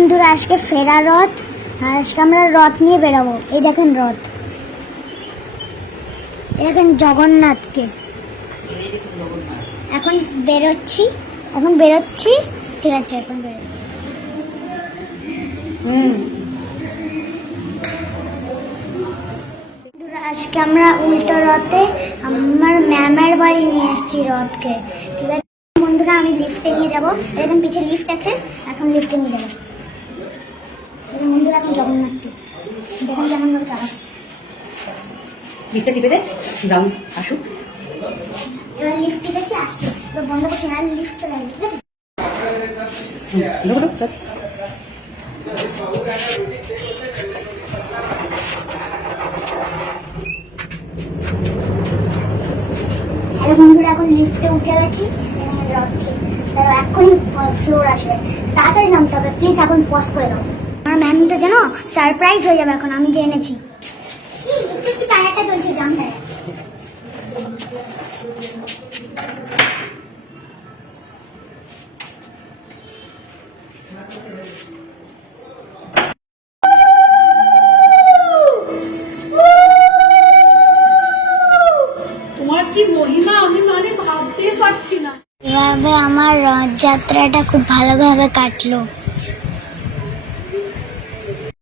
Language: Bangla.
বন্ধুরা আজকে ফেরা রথ, আজকে আমরা রথ নিয়ে বেরোবো। এই দেখেন রথ, এই দেখেন জগন্নাথকে। এখন বেরোচ্ছি ঠিক আছে, এখন বেরোচ্ছি। আজকে আমরা উল্টো রথে আমার ম্যামের বাড়ি নিয়ে এসেছি রথকে, ঠিক আছে বন্ধুরা। আমি লিফটে নিয়ে যাবো, এরকম পিছিয়ে লিফট আছে, এখন লিফটে নিয়ে যাবো বন্ধুরা। এখন জগন্নাথকে দেখুন কেমন ভাবে চালাবো। লিফটে টিপে দে, দাও আসুক। এবার লিফট টিপেছি, আসছে, এবার বন্ধ করছি না, লিফট চলে আসবে, ঠিক আছে। বন্ধুরা এখন লিফটে উঠে গেছি, তারা এখনই ফ্লোর আসবে, তাড়াতাড়ি নামতে হবে প্লিজ। এখন পজ করে দাও, আমার ম্যামটা যেন সারপ্রাইজ হয়ে যাবে এখন আমি যে এনেছি। টায়ারটা চলছে, জানতে তোমার কি মহিমা আমি ভাবতেই পারছি না। এভাবে আমার রথযাত্রাটা খুব ভালোভাবে কাটলো।